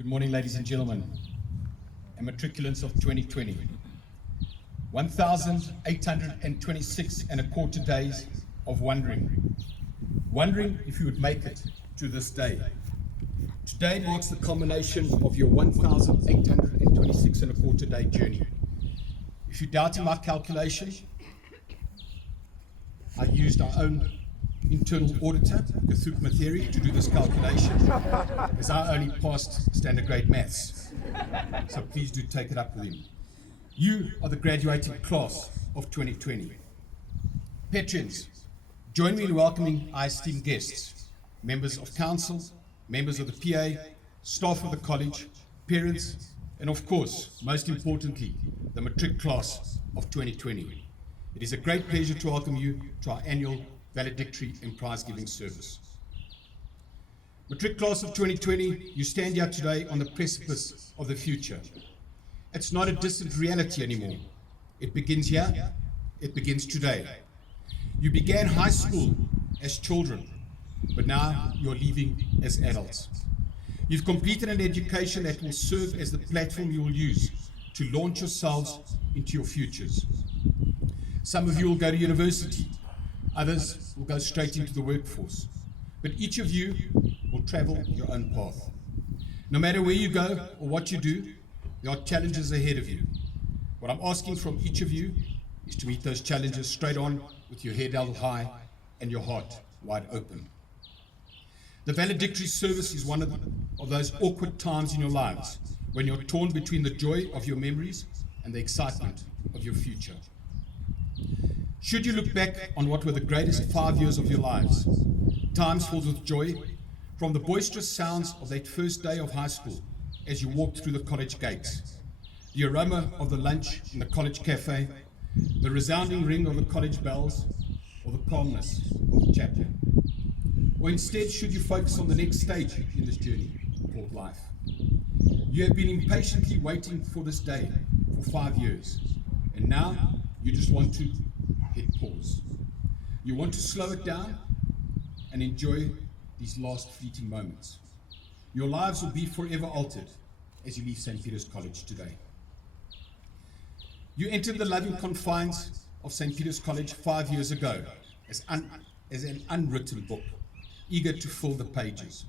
Good morning, ladies and gentlemen, and matriculants of 2020. 1,826 and a quarter days of wondering if you would make it to this day. Today marks the culmination of your 1,826 and a quarter day journey. If you doubted my calculation, I used our own internal auditor, Gathuk Matheri, to do this calculation, as I only passed standard grade maths. So please do take it up with him. You are the graduating class of 2020. Patrons, join me in welcoming our esteemed guests, members of council, members of the PA, staff of the college, parents, and of course, most importantly, the matric class of 2020. It is a great pleasure to welcome you to our annual valedictory and prize-giving service. Matric class of 2020, you stand here today on the precipice of the future. It's not a distant reality anymore. It begins here, it begins today. You began high school as children, but now you're leaving as adults. You've completed an education that will serve as the platform you will use to launch yourselves into your futures. Some of you will go to university, others will go straight into the workforce, but each of you will travel your own path. No matter where you go or what you do, there are challenges ahead of you. What I'm asking from each of you is to meet those challenges straight on with your head held high and your heart wide open. The valedictory service is one of those awkward times in your lives when you're torn between the joy of your memories and the excitement of your future. Should you look back on what were the greatest 5 years of your lives, times filled with joy, from the boisterous sounds of that first day of high school as you walked through the college gates, the aroma of the lunch in the college cafe, the resounding ring of the college bells, or the calmness of the chapel? Or instead, should you focus on the next stage in this journey called life? You have been impatiently waiting for this day for 5 years, and now you just want to hit pause. You want to slow it down and enjoy these last fleeting moments. Your lives will be forever altered as you leave St. Peter's College today. You entered the loving confines of St. Peter's College 5 years ago as an unwritten book, eager to fill the pages.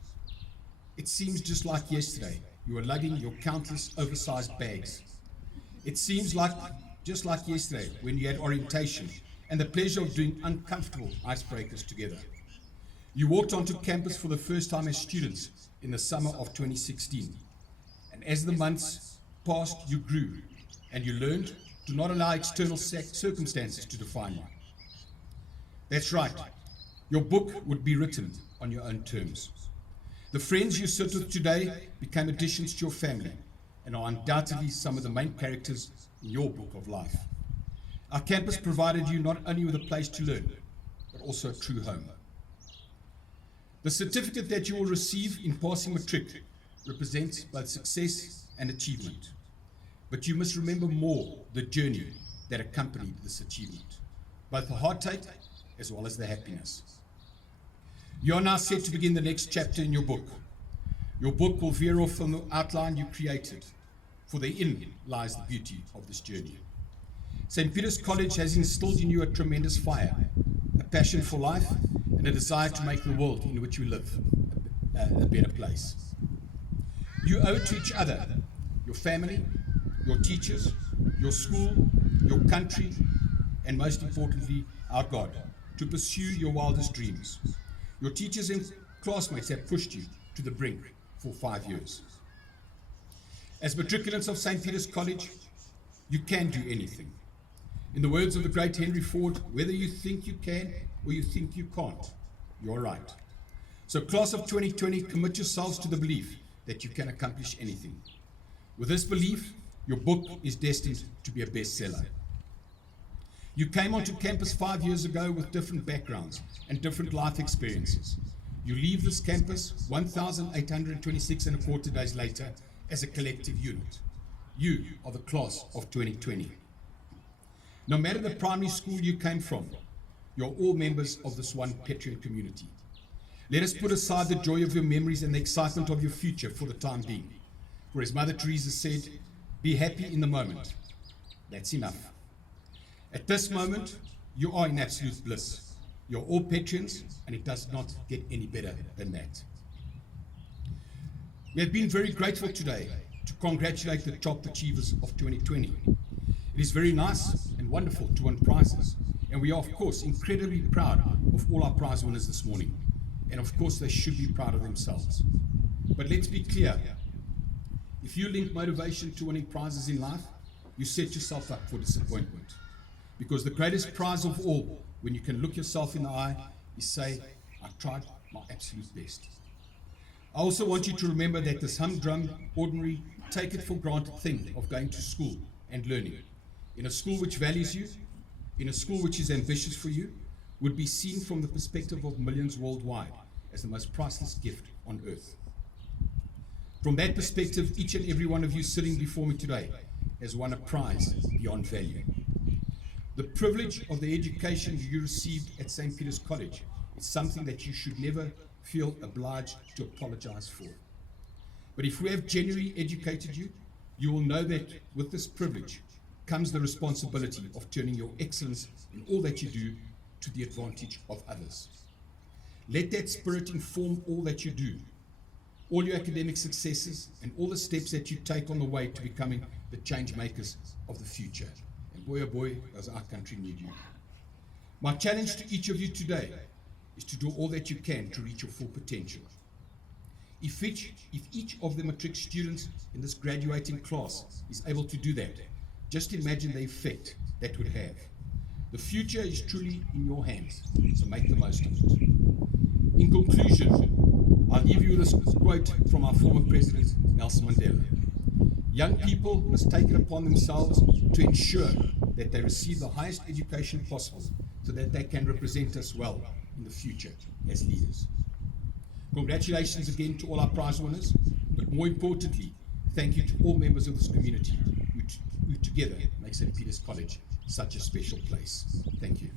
It seems just like yesterday you were lugging your countless oversized bags. It seems just like yesterday when you had orientation and the pleasure of doing uncomfortable icebreakers together. You walked onto campus for the first time as students in the summer of 2016. And as the months passed, you grew and you learned to not allow external circumstances to define you. That's right, your book would be written on your own terms. The friends you sit with today became additions to your family and are undoubtedly some of the main characters in your book of life. Our campus provided you not only with a place to learn, but also a true home. The certificate that you will receive in passing matric represents both success and achievement. But you must remember more the journey that accompanied this achievement, both the heartache as well as the happiness. You are now set to begin the next chapter in your book. Your book will veer off from the outline you created, for therein lies the beauty of this journey. St. Peter's College has instilled in you a tremendous fire, a passion for life, and a desire to make the world in which we live a better place. You owe it to each other, your family, your teachers, your school, your country, and most importantly, our God, to pursue your wildest dreams. Your teachers and classmates have pushed you to the brink for 5 years. As matriculants of St. Peter's College, you can do anything. In the words of the great Henry Ford, whether you think you can or you think you can't, you're right. So class of 2020, commit yourselves to the belief that you can accomplish anything. With this belief, your book is destined to be a bestseller. You came onto campus 5 years ago with different backgrounds and different life experiences. You leave this campus 1,826 and a quarter days later as a collective unit. You are the class of 2020. No matter the primary school you came from, you're all members of this one Petrian community. Let us put aside the joy of your memories and the excitement of your future for the time being. For as Mother Teresa said, be happy in the moment. That's enough. At this moment, you are in absolute bliss. You're all patrons, and it does not get any better than that. We have been very grateful today to congratulate the top achievers of 2020. It is very nice and wonderful to win prizes, and we are, of course, incredibly proud of all our prize winners this morning. And of course, they should be proud of themselves. But let's be clear. If you link motivation to winning prizes in life, you set yourself up for disappointment. Because the greatest prize of all, when you can look yourself in the eye, is say, I tried my absolute best. I also want you to remember that this humdrum, ordinary, take it for granted thing of going to school and learning, in a school which values you, in a school which is ambitious for you, would be seen from the perspective of millions worldwide as the most priceless gift on earth. From that perspective, each and every one of you sitting before me today has won a prize beyond value. The privilege of the education you received at St. Peter's College is something that you should never feel obliged to apologize for. But if we have genuinely educated you, you will know that with this privilege comes the responsibility of turning your excellence in all that you do to the advantage of others. Let that spirit inform all that you do, all your academic successes, and all the steps that you take on the way to becoming the change makers of the future. And boy, oh boy, does our country need you. My challenge to each of you today is to do all that you can to reach your full potential. If each of the matric students in this graduating class is able to do that, just imagine the effect that would have. The future is truly in your hands, so make the most of it. In conclusion, I'll leave you this quote from our former president, Nelson Mandela. Young people must take it upon themselves to ensure that they receive the highest education possible so that they can represent us well in the future as leaders. Congratulations again to all our prize winners, but more importantly, thank you to all members of this community who together make St. Peter's College such a special place. Thank you.